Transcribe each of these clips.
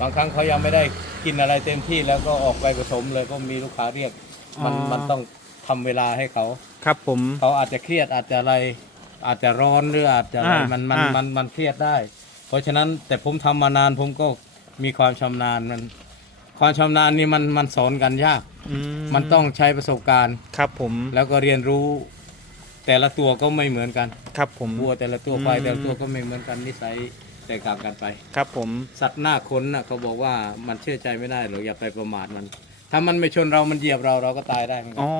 บางครั้งเขายังไม่ได้กินอะไรเต็มที่แล้วก็ออกไปผสมเลยก็มีลูกค้าเรียก มันอ๋อ มันต้องทำเวลาให้เขา ครับผม เขาอาจจะเครียดอาจจะอะไร อาจจะร้อนหรืออาจจะอะไรอ่ามัมันมันอ่ามั มันมันเครียดได้ เพราะฉะนั้นแต่ผมทำมานานผมก็มีความชำนาญมัน ความชำนาญนี่มันมันสอนกันยาก อืมันต้องใช้ประสบการณ์ ครับผมแล้วก็เรียนรู้ แต่ละตัวก็ไม่เหมือนกันครับผม วัวแต่ละตัวควายอืม แต่ละตัวก็ไม่เหมือนกันนิสัย แตกต่างกันไป ครับผม สัตว์หน้าคนน่ะเขาบอกว่ามันเชื่อใจไม่ได้หรอกอย่าไปประมาทมัน ถ้ามันไม่ชนเรามันเหยียบเราเราก็ตายได้เหมือนกัอ๋นอ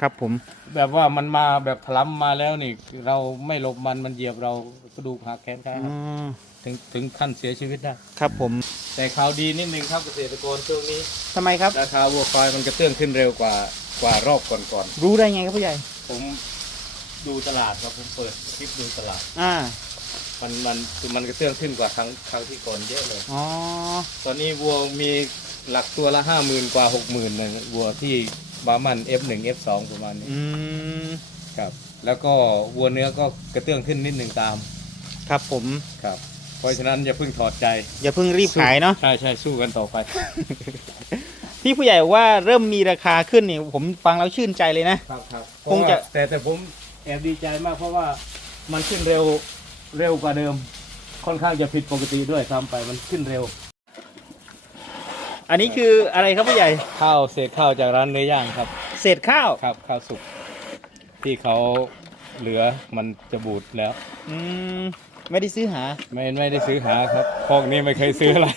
ครับผม แบบว่ามันมาแบบทะล้ำมาแล้วนี่ เราไม่หลบมันมันเหยียบเรากระดูกหักแขนขาอ๋หักอ ถึงถึงขั้นเสียชีวิตได้ ครับผม แต่ข่าวดีนิดนึงครับเกษตรกรช่วงนี้ ทำไมครับ ราคาวัวควายมันกระเตื้องขึ้นเร็วกว่ากว่ารอบก่อนรู้ได้ไงครับผู้ใหญ่ ๆผมดูตลาดครับผมเปิดคลิปดูตลาด อ่า มันมันคือมันกระเตื้องขึ้นกว่าครั้งครั้งที่ก่อนเยอะเลย อ๋อ ตอนนี้วัวมีหลักตัวละห้าหมื่นกว่าหกหมื่นเลยวัวที่บามัน F1 F2 ประมาณนี้ อืม ครับ แล้วก็วัวเนื้อก็กระเตื้องขึ้นนิดหนึ่งตาม ครับผม ครับ เพราะฉะนั้นอย่าเพิ่งถอดใจอย่าเพิ่งรีบขายเนาะ ใช่ใช่สู้กันต่อไป ที่ผู้ใหญ่บอกว่าเริ่มมีราคาขึ้นนี่ผมฟังแล้วชื่นใจเลยนะ ครับครับคงจะ แต่แต่ผมแอบดีใจมากเพราะว่ามันขึ้นเร็ว เร็วกว่าเดิม ค่อนข้างจะผิดปกติด้วยซ้ำไปมันขึ้นเร็ว อันนี้คืออะไรครับผู้ใหญ่ ข้าวเศษข้าวจากร้านเนื้อย่างครับ เศษข้าวครับข้าวสุกที่เขาเหลือมันจะบูดแล้ว อืมไม่ได้ซื้อหา ไม่ไม่ได้ซื้อหาครับพวกนี้ไม่เคยซื้ออะไร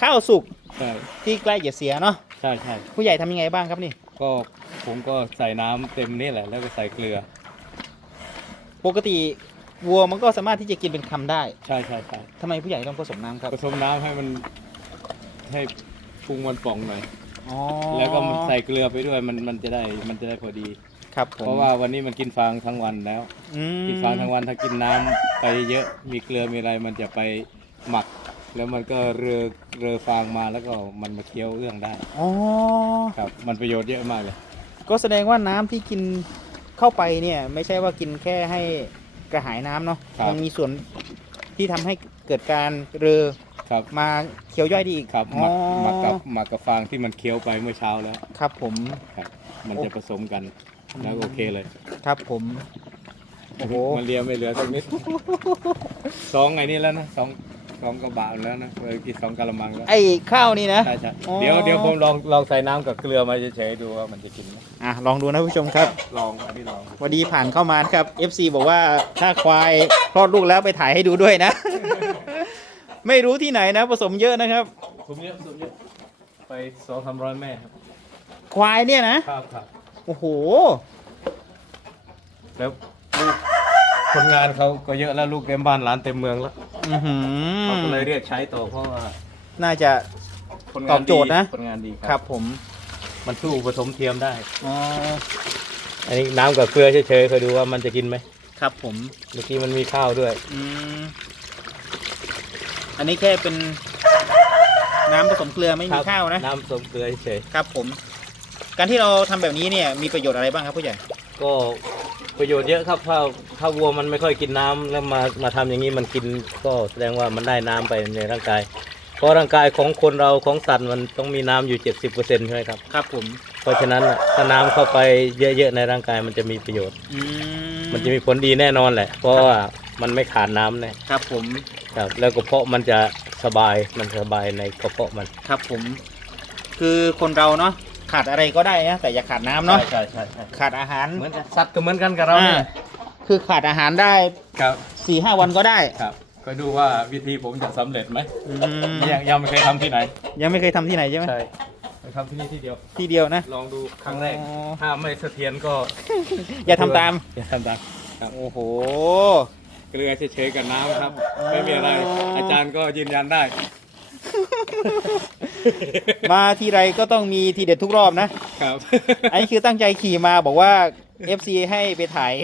ข้าวสุกใช่ที่ใกล้จะเสียเนาะใช่ใช่ผู้ใหญ่ทำยังไงบ้างครับนี่ ก็ผมก็ใส่น้ำเต็มนี่แหละ แล้วก็ใส่เกลือ ปกติ วัวมันก็สามารถที่จะกินเป็นคำได้ใช่ใช่ใช่ทำไมผู้ใหญ่ต้องผสมน้ำครับผสมน้ำให้มันให้ปรุงมันป่องหน่อย อ๋อแล้วก็มันใส่เกลือไปด้วยมันมันจะได้มันจะได้พอดี ครับผมเพราะว่าวันนี้มันกินฟางทั้งวันแล้ว อืมกินฟางทั้งวันถ้ากินน้ำไปเยอะมีเกลือมีอะไรมันจะไปหมัก แล้วมันก็เรือเรือฟางมาแล้วก็มันมาเคี้ยวเอื้องได้อ๋อ ครับ มันประโยชน์เยอะมากเลย ก็แสดงว่าน้ำที่กินเข้าไปเนี่ย ไม่ใช่ว่ากินแค่ให้ กระหายน้ำเนาะครับ มัมีส่วนที่ทำให้เกิดการเรือครับมาเคี้ยวย่อยได้อีกครับหอ๋อมักหมักกับหมักกับฟางที่มันเคี้ยวไปเมื่อเช้าแล้วครับผม ครับ มันจะผสมกันแล้วโอเคเลยครับผม โอ้โห มันเลียไม่เหลือสักนิดสองไงนี่แล้วนะสอง สองกระบะแล้วนะเออกินสองกะละมังแล้วไอ้ข้าวนี่นะ ใช่ใช่อ๋อ เดี๋ยวเดี๋ยวผมลองลองใส่น้ำกับเกลือมาเฉยๆดูว่ามันจะกินไหมอะลองดูนะผู้ชมครับลองอันนี้ลองวันนี้ผ่านเข้ามานะครับ FC บอกว่าถ้าควายคลอดลูกแล้วไปถ่ายให้ดูด้วยนะ ไม่รู้ที่ไหนนะ ผสมเยอะนะครับสมเยอะสมเยอะไปสองสามร้อยแม่ครับควายเนี่ยนะ ครับครับโอ้โห แล้วลูกคนงานเขาก็เยอะแล้วลูกเต็มบ้านร้านเต็มเมืองแล้ว อื้อหืเขาก็เลยอเรียกใช้ต่อเพราะว่าน่าจะคนตอบโจทย์นะคนงานดีครับผมมันสู้ผสมเทียมได้ อ๋ออันนี้น้ำกับเกลือเฉยๆเคยดูว่ามันจะกินไหมครับผมเมื่อกี้มันมีข้าวด้วย อืมอันนี้แค่เป็นน้ำผสมเกลือไม่มีข้าวนะ น้ำผสมเกลือเฉยครับผม การที่เราทำแบบนี้เนี่ยมีประโยชน์อะไรบ้างครับผู้ใหญ่ ๆก็ ประโยชน์เยอะครับถ้าถ้าวัวมันไม่ค่อยกินน้ำแล้วมามาทำอย่างนี้มันกินก็แสดงว่ามันได้น้ำไปในร่างกาย เพราะร่างกายของคนเราของสัตว์มันต้องมีน้ำอยู่ 70%ใช่ไหมครับ ครับผมเพราะฉะนั้นน่ะถ้าน้ำเข้าไปเยอะๆในร่างกายมันจะมีประโยชน์ อืมมันจะมีผลดีแน่นอนแหละ เพราะว่ามันไม่ขาดน้ำแน่ครับผมครับแล้วกระเพาะมันจะสบายมันสบายในกระเพาะมัน ครับผม คือคนเราเนาะ ขาดอะไรก็ได้นะแต่อย่าขาดน้ำเนาะใช่ใช่ใช่ขาดอาหารเหมือนกันสัตว์ก็เหมือนกันกับเราเนี่ยอ่าคือขาดอาหารได้ครับสี่ห้าวันก็ได้ครับก็ดูว่าวิธีผมจะสำเร็จไหมอืมยังยังไม่เคยทำที่ไหนยังไม่เคยทำที่ไหนใช่ไหมใช่ไปทำที่นี่ที่เดียว ที่เดียวนะ ลองดูครั้งแรก อ๋อ ถ้าไม่เสถียรก็อย่าทำตาม อย่าทำตามโอ้โห เกลือเฉยๆกับน้ำครับ ไม่มีอะไร อาจารย์ก็ยืนยันได้ มาทีไรก็ต้องมีทีเด็ดทุกรอบนะ ครับ อันนี้คือตั้งใจขี่มาบอกว่า FC ให้ไปถ่าย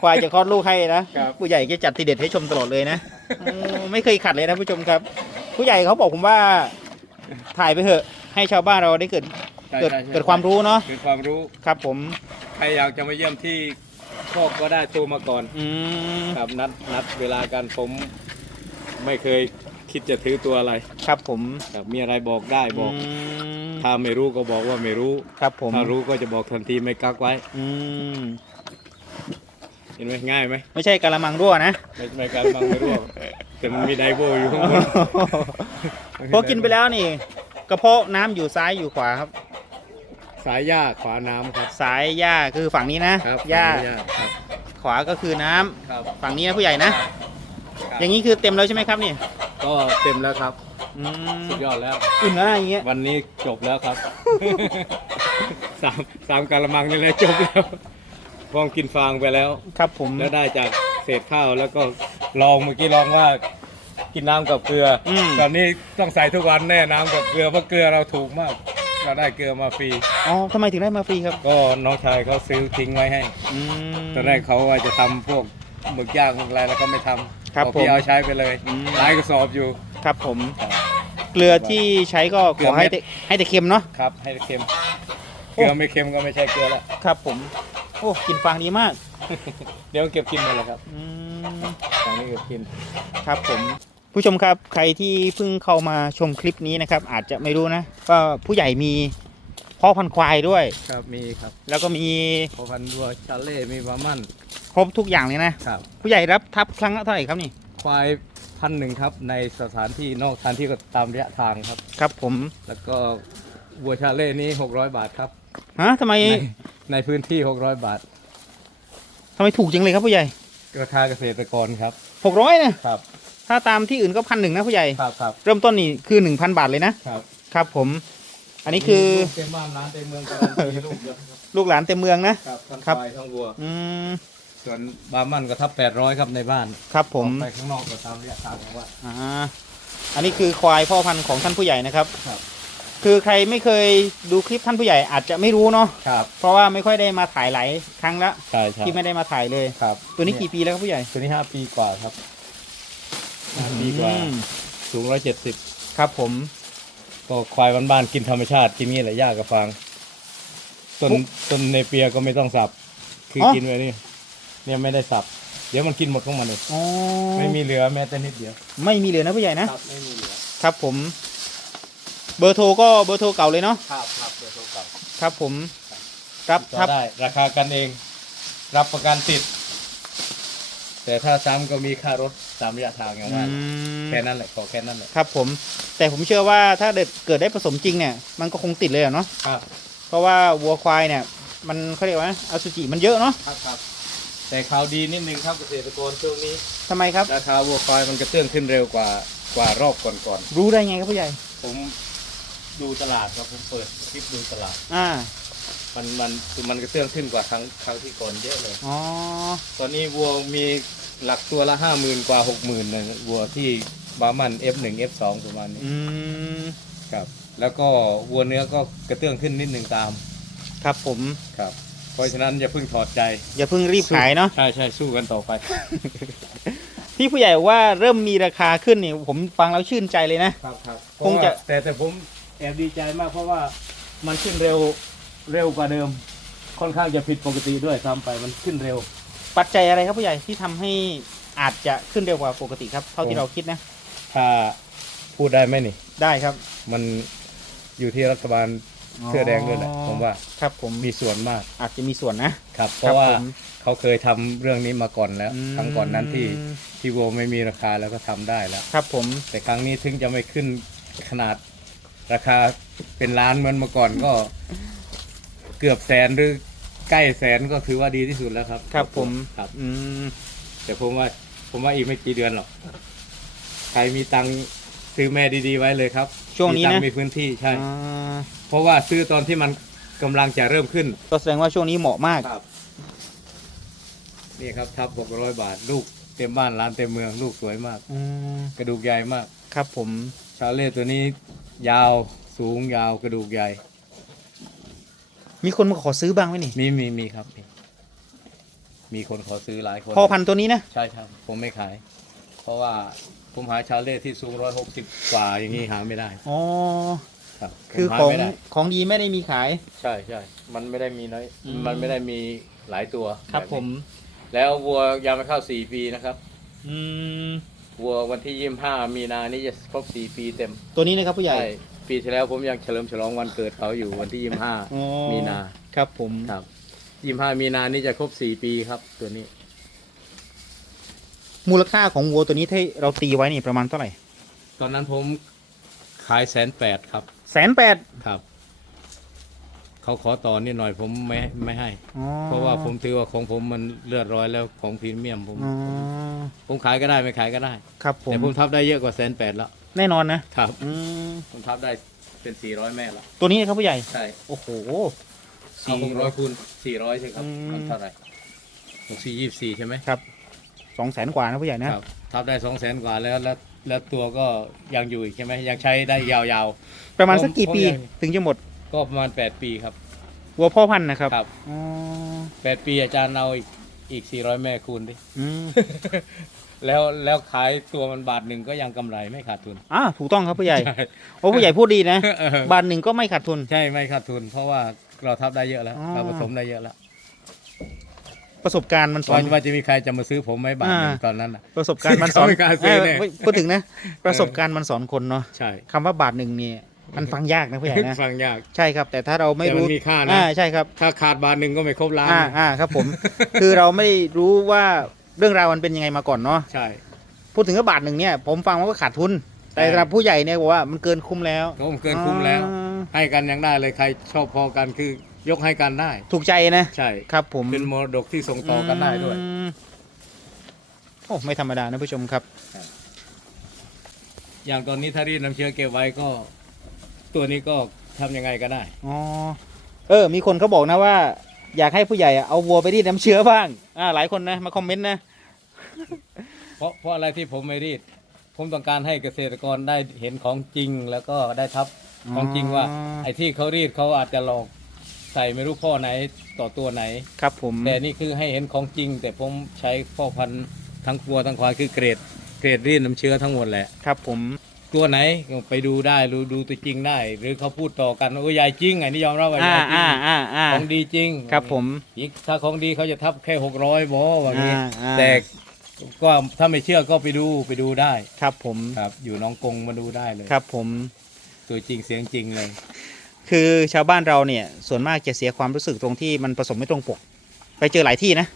ควายจะคลอดลูกให้นะครับ ผู้ใหญ่ก็จัดทีเด็ดให้ชมตลอดเลยนะโอ้ไม่เคยขัดเลยนะผู้ชมครับ ผู้ใหญ่เขาบอกผมว่าถ่ายไปเถอะ ให้ชาวบ้านเราได้เกิดใช่เกิดใช่ใช่เกิดความรู้เนาะเกิดความรู้ ครับ ผมใครอยากจะมาเยี่ยมที่คอกก็ได้โทรมาก่อน อืมครับนัดนัดเวลากันผมไม่เคย คิดจะถือตัวอะไรครับผมครับมีอะไรบอกได้บอกมถ้าไม่รู้ก็บอกว่าไม่รู้ ครับผมถ้ารู้ก็จะบอกทันทีไม่กักไว้ อืมเห็นไหมง่ายไหมไม่ใช่กะละมังรั่วนะ ไม่ไม่กักบังไม่รู้แต่มันมีไดโวอยู่ข้างบนพอกินไปแล้วนี่กระเพาะน้ำอยู่ซ้ายอยู่ขวาครับ สายหญ้าขวาน้ำครับซ้ายหญ้าคือฝั่งนี้นะครับหญ้าหญ้าครับขวาก็คือน้ำครับ ฝั่งนี้นะผู้ใหญ่นะ ครับ อย่างนี้คือเต็มแล้วใช่ไหมครับนี่ ก็เต็มแล้วครับ อืมสุดยอดแล้วอุ่นแล้วนะอย่างเงี้ยวันนี้จบแล้วครับ สามสามกะละมังนี่แหละจบแล้วพองกินฟางไปแล้ว ครับผม แล้วได้จากเศษข้าวแล้วก็ลองเมื่อกี้ลองว่ากินน้ำกับเกลืออม ตอนนี้ต้องใส่ทุกวันแน่น้ำกับเกลือเพราะเกลือเราถูกมาก เราได้เกลือมาฟรี อ๋อทำไมถึงได้มาฟรีครับก็น้องชายเขาซื้อทิ้งไว้ให้ อืมตอนแรกเขาว่าจะทำพวกหมึกย่างหมึกอะไรแล้วก็ไม่ทำ ครับอกผมพี่เอาใช้ไปเลยอืม หลายกระสอบอยู่ ครับผม เกลือที่ใช้ก็เกลืขออให้เม็ดแต่ให้แต่เค็มเนาะ ครับ ให้เค็มโอ้เกลือไม่เค็มก็ไม่ใช่เกลือแล้วครับผม โอ้กลินฟางดีมากเดี๋ยวเก็บกินหมดเลยครับอืมตอนนี้เก็บกิน ครับผม ผู้ชมครับใครที่เพิ่งเข้ามาชมคลิปนี้นะครับ อาจจะไม่รู้นะว่าผู้ใหญ่มี พ่อพันธุ์ควายด้วย ครับมีครับแล้วก็มีพอพันธุ์วัวชาเล่มีบาร์มันครบทุกอย่างเลยนะ ครับ ผู้ใหญ่รับทับครั้งละเท่าไหร่ครับนี่ ควายพันหนึ่งครับในสถานที่นอกสถานที่ก็ตามระยะทางครับ ครับผม แล้วก็วัวชาเล่นี้600 บาทครับฮะทำไมในในพื้นที่ 600 บาท ทำไมถูกจังเลยครับผู้ใหญ่ราคาเกษตรกรครับหกร้อยนะครับถ้าตามที่อื่นก็พันหนึ่งนะผู้ใหญ่ ครับครับเริ่มต้นนี่คือหนึ่งพันบาทเลยนะ ครับ ครับผม อันนี้คือลูกเต็มบ้านร้านเต็มเมืองการันตีลูกเยอะครับลูกหลานเต็มเมืองนะ ครับทั้งครับ ควายทั้งวัว อืมส่วนบาร์มันก็ทับ800ครับในบ้านครับผมออกไปข้างนอกก็ตามระยะทางของว่าอ่าอันนี้คือควายพ่อพันธุ์ของท่านผู้ใหญ่นะครับ ครับ คือใครไม่เคยดูคลิปท่านผู้ใหญ่อาจจะไม่รู้เนาะครับเพราะว่าไม่ค่อยได้มาถ่ายหลายครั้งแล้วใช่ใช่ที่ไม่ได้มาถ่ายเลย ครับตัวนี้กี่ปีแล้วครับผู้ใหญ่ตัวนี้5ปีกว่าครับห้าปีกว่า อืมสูง170ครับผม ก็ควายบ้านๆกินธรรมชาติกินงี้แหละหญ้ากับฟางต้นต้นเนเปียก็ไม่ต้องสับ คืออ กินไว้นี่เนี่ยไม่ได้สับ เดี๋ยวมันกินหมดของมันเองอ๋อไม่มีเหลือแม้แต่นิดเดียวไม่มีเหลือนะผู้ใหญ่นะ ครับไม่มีเหลือครับผม เบอร์โทรก็เบอร์โทรเก่าเลยเนาะครับครับเดี๋ยวโทรกลับครับผม รับก็ทับได้ราคากันเอง รับประกันติด แต่ถ้าซ้ำก็มีค่ารถตามระยะทางอย่างอืนั้นม แค่นั้นแหละขอแค่นั้นแหละครับผม แต่ผมเชื่อว่าถ้าเด็ดเกิดได้ผสมจริงเนี่ย มันก็คงติดเลยอะเนาะครับ เพราะว่าวัวควายเนี่ย มันเขาเรียกว่าอสุจิมันเยอะเนาะครับครับแต่ข่าวดีนิดนึงครับเกษตรกรช่วงนี้ทำไมครับราคาวัวควายมันกระเตื้องขึ้นเร็วกว่ากว่ารอบก่อนรู้ได้ไงครับผู้ใหญ่ๆผมดูตลาดครับผมเปิดคลิปดูตลาด อ่า มันมันคือมันกระเตื้องขึ้นกว่าครั้งครั้งที่ก่อนเยอะเลยอ๋อตอนนี้วัวมี หลักตัวละห้าหมื่นกว่าหกหมื่นเลยวัวที่บาร์มัน F1 F2 ประมาณนี้อืมครับ แล้วก็วัวเนื้อก็กระเตื้องขึ้นนิดหนึ่งตามครับผม ครับ เพราะฉะนั้นอย่าเพิ่งถอดใจอย่าเพิ่งรีบขายเนาะใช่ใช่สู้กันต่อไป ที่ผู้ใหญ่บอกว่าเริ่มมีราคาขึ้นนี่ผมฟังแล้วชื่นใจเลยนะ ครับครับคงจะแต่แต่ผมแอบดีใจมากเพราะว่ามันขึ้นเร็วเร็วกว่าเดิม ค่อนข้างจะผิดปกติด้วยซ้ำไปมันขึ้นเร็ว ปัจจัยอะไรครับผู้ใหญ่ที่ทำให้อาจจะขึ้นเร็วกว่าปกติครับ เท่าโอ้ที่เราคิดนะ ถ้าพูดได้ไหมนี่ ได้ครับมันอยู่ที่รัฐบาลเสื้อแดงด้วยแหละผมว่าครับผมมีส่วนมากอาจจะมีส่วนนะ ครับ เพครัราะบว่าผมเขาเคยทำเรื่องนี้มาก่อนแล้วอืม ครั้งก่อนนั้นที่ที่วัวไม่มีราคาแล้วก็ทำได้แล้ว ครับผม แต่ครั้งนี้ถึงจะไม่ขึ้นขนาดราคาเป็นล้านเหมือนเมื่อก่อนก็ เกือบแสนหรือ ใกล้แสนก็ถือว่าดีที่สุดแล้วครับครับผมครับ อืมแต่ผมว่า ผมว่าอีกไม่กี่เดือนหรอก ใครมีตังค์ซื้อแม่ดีๆไว้เลยครับช่วงนี้มีตันะ ค์มีพื้นที่ใช่ อ่าเพราะว่าซื้อตอนที่มันกำลังจะเริ่มขึ้น ก็แสดงว่าช่วงนี้เหมาะมาก ครับ นี่ครับทับหกร้อยบาท ลูกเต็มบ้านร้านเต็มเมือง ลูกสวยมาก อืมกระดูกใหญ่มาก ครับผม ชาเล่ตัวนี้ยาวสูงยาวกระดูกใหญ่ มีคนมาขอซื้อบ้างไหมนี่มีมีมีครับมีมีคนขอซื้อหลายคนพ่อพันธุ์ตัวนี้นะ ใช่ใช่ผมไม่ขาย เพราะว่าผมหาชาเล่ที่สูงร้อยหกสิบกว่าอย่างนี้หาไม่ได้ อ๋อ ครับผมคือหาของไม่ได้ของดีไม่ได้มีขาย ใช่ใช่มันไม่ได้มีน้อย อืม มันไม่ได้มีหลายตัวครับแนี้ผมแล้ววัวยาวไม่เข้าสี่ปีนะครับ อืมวัววันที่ยี่สิบห้ามีนานี่จะครบสี่ปีเต็มตัวนี้นะครับผู้ใหญ่ใช่ ปีที่แล้วผมยังเฉลิมฉลองวันเกิดเขาอยู่วันที่ยี่สิบห้าอ๋อมีนาครับผมครับยี่สิบห้ามีนานี่จะครบสี่ปีครับ ตัวนี้มูลค่าของวัวตัวนี้ที่เราตีไว้นี่ประมาณเท่าไหร่ตอนนั้นผมขายแสนแปดครับแสนแปดครับ เขาขอต่อนิดหน่อยผมไม่ไม่ให้เพราะว่าผมถือว่าของผมมันเลือดร้อยแล้วของพรีเมียมผม อ๋อผมขายก็ได้ไม่ขายก็ได้ ครับผมแต่ผมทับได้เยอะกว่าแสนแปดแล้วแน่นอนนะครับ อืมผมทับได้เป็นสี่ร้อยแม่แล้วตัวนี้นะครับผู้ใหญ่ ใช่โอ้โห เอาหกร้อยคูณสี่ร้อยใช่ครับอืม มันเท่าไหร่หกสี่ยี่สี่ใช่ไหมครับสองแสนกว่านะผู้ใหญ่นะครับทับได้สองแสนกว่าแล้วแล้วแล้วตัวก็ยังอยู่อีกใช่ไหมยังใช้ได้ยาว ประมาณสักกี่ผมปีผมยังถึงจะหมดๆ ก็ประมาณแปดปีครับ วัวพ่อพันธุ์นะครับครับ อ๋อแปดปีอาจารย์เอาอีกอีกสี่ร้อยแม่คูณดิ อืม แล้วแล้วขายตัวมันบาทหนึ่งก็ยังกำไรไม่ขาดทุน อ่าถูกต้องครับผู้ใหญ่ใช่โอ้ผู้ใหญ่พูดดีนะ เออบาทหนึ่งก็ไม่ขาดทุน ใช่ไม่ขาดทุน เพราะว่าเราทับได้เยอะแล้วอ๋อ เราผสมได้เยอะแล้วประสบการณ์มันสอว่าน ว่าจะมีใครจะมาซื้อผมไหมบาทหนึ่งอ่า ตอนนั้นน่ะ ประสบการณ์มันสอนเขาไม่กล้าซื้อเออเนี่ยไม่พูดถึงนะ ประสบการณ์มันสอนคนเนาะใช่ คำว่าบาทหนึ่งเนี่ย มันฟังยากนะผู้ใหญ่นะฟังยากใช่ครับ แต่ถ้าเราไม่แต่มัรู้นมีค่านะอ่าใช่ครับถ้าขาดบาทหนึ่งก็ไม่ครบล้านอ่าอ่าครับผม คือเราไม่รู้ว่าเรื่องราวมันเป็นยังไงมาก่อนเนาะใช่พูดถึงว่าบาทหนึ่งเนี่ยผมฟังว่าก็ขาดทุน แต่สำหรับผู้ใหญ่เนี่ยบอกว่ามันเกินคุ้มแล้วก็เกินคุ้มแล้วอ่าให้กันยังได้เลยใครชอบพอกันคือยกให้กันได้ ถูกใจนะใช่ครับผมเป็นมรดกที่ส่งต่อกันได้ด้วยอืมโอ้ไม่ธรรมดานะผู้ชมครับ อย่างตอนนี้ถ้ารีดน้ำเชื้อเก็บไว้ก็ ตัวนี้ก็ทำยังไงก็ได้ อ๋อเออ มีคนเขาบอกนะว่า อยากให้ผู้ใหญ่อะเอาวัวไปรีดน้ำเชื้อบ้างอ่าหลายคนนะมาคอมเมนต์นะเพราะเพราะอะไรที่ผมไม่รีด ผมต้องการให้เกษตรกรได้เห็นของจริงแล้วก็ได้ทับของจริงว่าอ๋อไอ้ที่เขารีดเขาอาจจะหลอกใส่ไม่รู้พ่อไหนต่อตัวไหน ครับผมแต่นี่คือให้เห็นของจริง แต่ผมใช้พ่อพันธุ์ทั้งวัวทั้งควายคือเกรดเกรดรีดน้ำเชื้อทั้งหมดแหละ ครับผม ตัวไหนไปดูได้ดูดูตัวจริงได้ หรือเขาพูดต่อกันว่าโอ้ยยายจริงไอ้นี่ยอมรับว่าอ่ายายจริอ่างอ่าอ่าของดีจริงครับผม อีกถ้าของดีเขาจะทับแค่หกร้อยบอว่างี้อ่าอ่า แต่ก็ถ้าไม่เชื่อก็ไปดูไปดูได้ครับผมครับ อยู่หน้องกงมาดูได้เลยครับผม ตัวจริงเสียงจริงเลย คือชาวบ้านเราเนี่ยส่วนมากจะเสียความรู้สึกตรงที่มันผสมไม่ตรงปก ไปเจอหลายที่นะ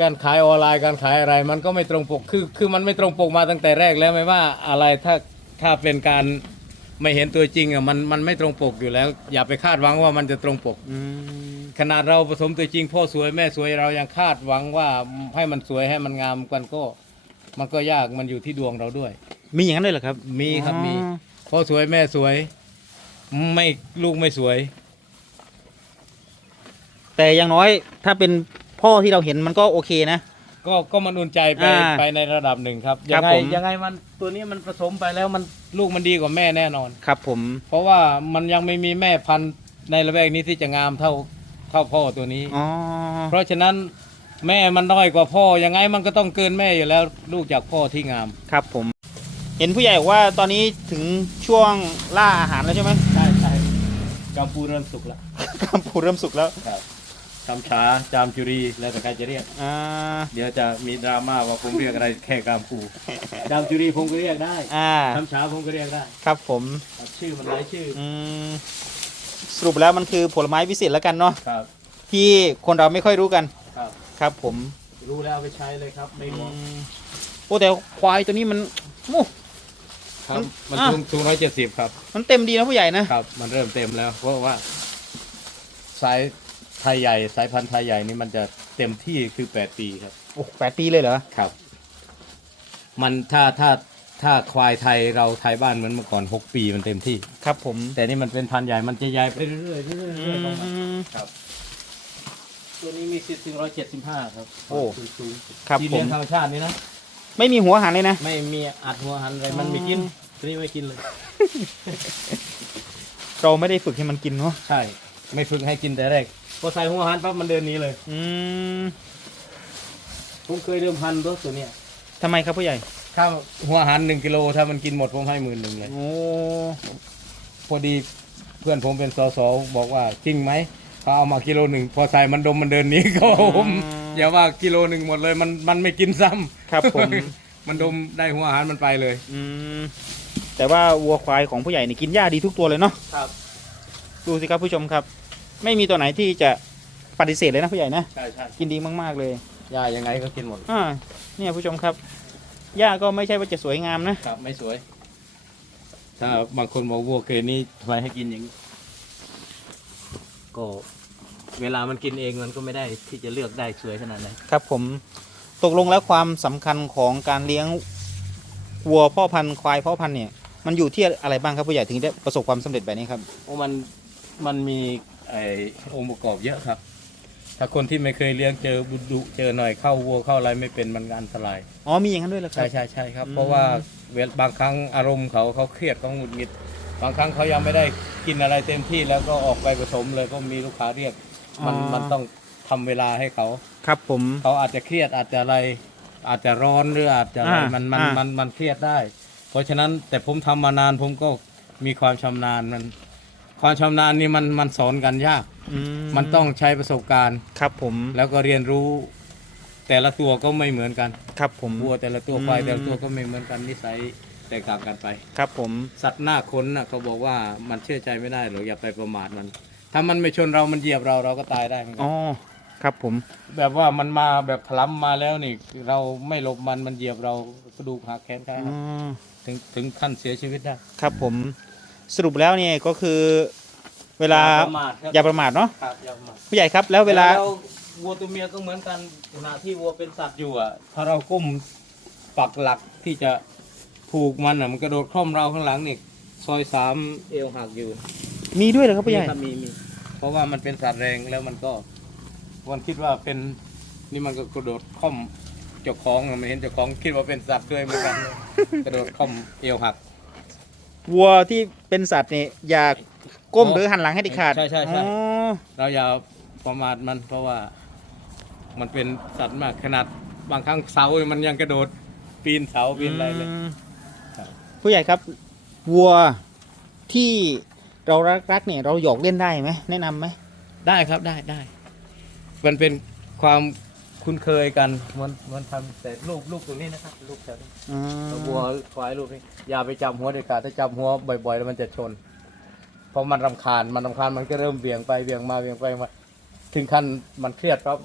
การขายออนไลน์การขายอะไร มันก็ไม่ตรงปกคือคือมันไม่ตรงปกมาตั้งแต่แรกแล้วไม่ว่าอะไรถ้าถ้าเป็นการไม่เห็นตัวจริงอะมันมันไม่ตรงปกอยู่แล้ว อย่าไปคาดหวังว่ามันจะตรงปก อืมขนาดเราผสมตัวจริง พ่อสวยแม่สวยเรายังคาดหวังว่าให้มันสวยให้มันงามกันก็ มันก็ยากมันอยู่ที่ดวงเราด้วย มีอย่างนั้นเลยเหรอครับ มีครับมี อ๋อ พ่อสวยแม่สวย ไม่ลูกไม่สวย แต่อย่างน้อยถ้าเป็น พ่อที่เราเห็นมันก็โอเคนะ ก็ก็มันอุ่นใจไปอ่าไปในระดับหนึ่งครับครัยับงไงผม ยังไงมันตัวนี้มันผสมไปแล้วมันลูกมันดีกว่าแม่แน่นอน ครับผมเพราะว่ามันยังไม่มีแม่พันธุ์ในระแวกนี้ที่จะงามเท่าเท่าพ่อตัวนี้ อ๋อเพราะฉะนั้นแม่มันด้อยกว่าพ่อยังไงมันก็ต้องเกินแม่อยู่แล้วลูกจากพ่อที่งาม ครับผม เห็นผู้ใหญ่บอกว่าตอนนี้ถึงช่วงล่าอาหารแล้วใช่ไหมใช่ใช่กัมพูเริ่มสุกแล้วกัมพูเริ่มสุกแล้ว ครับ กัมชาจามจุรีแล้วแต่ใครจะเรียก อ่า เดี๋ยวจะมีดราม่าว่าผมเรียกอะไรแค่กัมพูจามจุรีผมก็เรียกได้อ่ากัมชาผมก็เรียกได้ครับผม ครับชื่อมันหลายชื่ออืม สรุปแล้วมันคือผลไม้วิเศษแล้วกันเนาะ ครับที่คนเราไม่ค่อยรู้กัน ครับ ครับผมรู้แล้วเอาไปใช้เลยครับไม่อืห่วงมโอ้แต่ควายตัวนี้มันโอ้ครับ มันอะ สูงสูงร้อยเจ็ดสิบครับ มันเต็มดีนะผู้ใหญ่นะ ครับ มันเริ่มเต็มแล้ว เพราะว่าสาย ไทยใหญ่สายพันธุ์ไทยใหญ่นี่มันจะเต็มที่คือแปดปีครับ โอ้แปดปีเลยเหรอ ครับ มันถ้าถ้าถ้าควายไทยเราไทยบ้านเหมือนเมื่อก่อนหกปีมันเต็มที่ ครับผม แต่นี่มันเป็นพันธุ์ใหญ่มันจะใหญ่ไปเรื่อยๆเรื่อยๆอืเรื่อยๆเข้ามามครับ ตัวนี้มีสิทธิ์ถึงร้อยเจ็ดสิบห้าครับโอ้ สูงครับที่ผเลี้ยม งธรรมชาตินี่นะ ไม่มีหัวอาหารเลยนะ ไม่มีอัดหัวหันอะไรมันไม่กินอ๋อตัวนี้ไม่กินเลย เราไม่ได้ฝึกให้มันกินเนาะ ใช่ ไม่ฝึกให้กินแต่แรก พอใส่หัวหันปั๊บมันเดินหนี้เลย อืมผมเคยเดิมพันรถตัวเนี้ยทำไมครับผู้ใหญ่ ถ้าหัวหันหนึ่งกิโลถ้ามันกินหมดผมให้หมื่นหนึ่งเลย โอ้ พอดีเพื่อนผมเป็นสสบอกว่าจริงไหมเขาเอามากิโลหนึ่งพอใส่มันดมมันเดินหนี้ก็ผมอย่าว่ากิโลหนึ่งหมดเลยมันมันไม่กินซ้ำครับผม มันดมได้หัวอาหารมันไปเลย อืม แต่ว่าวัวควายของผู้ใหญ่นี่กินหญ้าดีทุกตัวเลยเนาะ ครับ ดูสิครับผู้ชมครับ ไม่มีตัวไหนที่จะปฏิเสธเลยนะผู้ใหญ่นะ ใช่ใช่กินดีมากๆเลยยายังไงก็กินหมดอ่าเนี่ยผู้ชมครับหญ้าก็ไม่ใช่ว่าจะสวยงามนะ ครับไม่สวย ถ้าบางคนบอกวัวเกรดนี้ทำไมให้กินอย่างนี้ก็เวลามันกินเองมันก็ไม่ได้ที่จะเลือกได้สวยขนาดไหนครับผมตกลงแล้วความสำคัญของการเลี้ยงวัวพ่อพันธุ์ควายพ่อพันธุ์เนี่ย มันอยู่ที่อะไรบ้างครับผู้ใหญ่ถึงได้ประสบความสำเร็จแบบนี้ครับโอ้มันมันมี ไอ้องค์ประกอบเยอะครับ ถ้าคนที่ไม่เคยเลี้ยงเจอบุดุเจอหน่อยเข้าวัวเข้าอะไรไม่เป็นมันอันตราย อ๋อมีอย่างนั้นด้วยเหรอครัใช่บ ใช่ใช่ครับ อืม เพราะว่าเวลบางครั้งอารมณ์เขาเขาเครียดเขาหงุดหงิด บางครั้งเขายังไม่ได้กินอะไรเต็มที่แล้วก็ออกไปผสมเลยก็มีลูกค้าเรียก มันมันต้องทำเวลาให้เขา ครับผม เขาอาจจะเครียดอาจจะอะไร อาจจะร้อนหรืออาจจะอะไรอ่ามันมันอ่ามั มันมันเครียดได้ เพราะฉะนั้นแต่ผมทำมานานผมก็มีความชำนาญมัน ความชำนาญนี่มันมันสอนกันยาก อืมันต้องใช้ประสบการณ์ ครับผมแล้วก็เรียนรู้ แต่ละตัวก็ไม่เหมือนกันครับผม วัวแต่ละตัวควายอืม แต่ละตัวก็ไม่เหมือนกันนิสัยแตกต่างกันไป ครับผมสัตว์หน้าคนน่ะเขาบอกว่ามันเชื่อใจไม่ได้หรอกอย่าไปประมาทมัน ถ้ามันไม่ชนเรามันเหยียบเราเราก็ตายได้เหมือนกัอ๋นอครับผมแบบว่ามันมาแบบถล้ำมาแล้วนี่ เราไม่หลบมันมันเหยียบเรากระดูกหักแขนขาอ๋หักอถึงถึงขั้นเสียชีวิตได้ ครับผม สรุปแล้วเนี่ยก็คือเวลาอย่าประมาทครับอย่าประมาทเนาะครับอย่าประมาทผู้ใหญ่ครับ แล้วเวลา แวัวตัวเมียก็เหมือนกันขณะที่วัวเป็นสัตว์อยู่อะถ้าเราก้มปักหลักที่จะผูกมันอะมันกระโดดคล่อมเราข้างหลังนี่ซอยสามเอวหักอยู่มีด้วยเหรอครับผู้ใหญ่มีครับมีมีเพราะว่ามันเป็นสัตว์แรงแล้วมันก็วันคิดว่าเป็นนี่มันก็กระโดดค่อมเจ้าของอะมันเห็นเจ้าของคิดว่าเป็นสัตว์ด้วยเหมือนกัน กระโดดค่อมเอวหัก วัวที่เป็นสัตว์เนี่ยอย่าก้มอ๋อหรือหันหลังให้เด็ดขาดใช่ใช่ใช่ อ๋อเราอย่าประมาทมันเพราะว่า มันเป็นสัตว์มากขนาดบางครั้งเสามันยังกระโดดปีนเสาปีนอะไรเลย มครับ ผู้ใหญ่ครับวัวที่เรารักรักๆเนี่ยเราหยอกเล่นได้ไหมแนะนำไหมได้ครับได้ได้ มันเป็นความ คุ้นเคยกันมันมันทำแต่ลูกลูกตรงนี้นะครับลูกแถวนี้อืมวัวควายลูกนี้อย่าไปจับหัวเด็ดขาดถ้าจับหัวบ่อยๆ แล้วมันจะชน เพราะมันรำคาญมันรำคาญมันก็เริ่มเบี่ยงไปเบี่ยงมาเบี่ยงไปมาถึงขั้นมันเครียดปั๊บ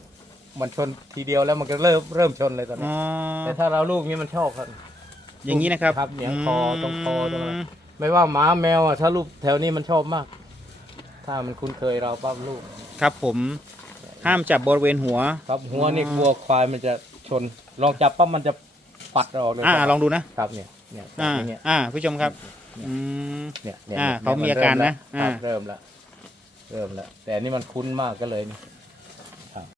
มันชนทีเดียวแล้วมันก็เริ่มเริ่มชนเลยตอนอ๋นี้อแต่ถ้าเราลูกนี้มันชอบครับอย่างนี้นะครับครับเหนียงคอตรงคอตรงอะไร มไม่ว่าหมาแมวอะถ้าลูกแถวนี้มันชอบมาก ถ้ามันคุ้นเคยเราปั๊บลูก ครับผม ห้ามจับบริเวณหัว ครับหัวนี่วัวควายมันจะชน ลองจับปั๊บมันจะปัดเราออกเลยอ่าครับลองดูนะครับเนี่ยเนี่ยอ่าเนี่ยอ่าผู้ชมครับอืม เนี่ยเนี่ยอ่านี่ยเขามีอาการนะเริ่มแล้วอ่าครับเริ่มแล้วเริ่มแล้วแต่อันนี่มันคุ้นมากก็เลยนี่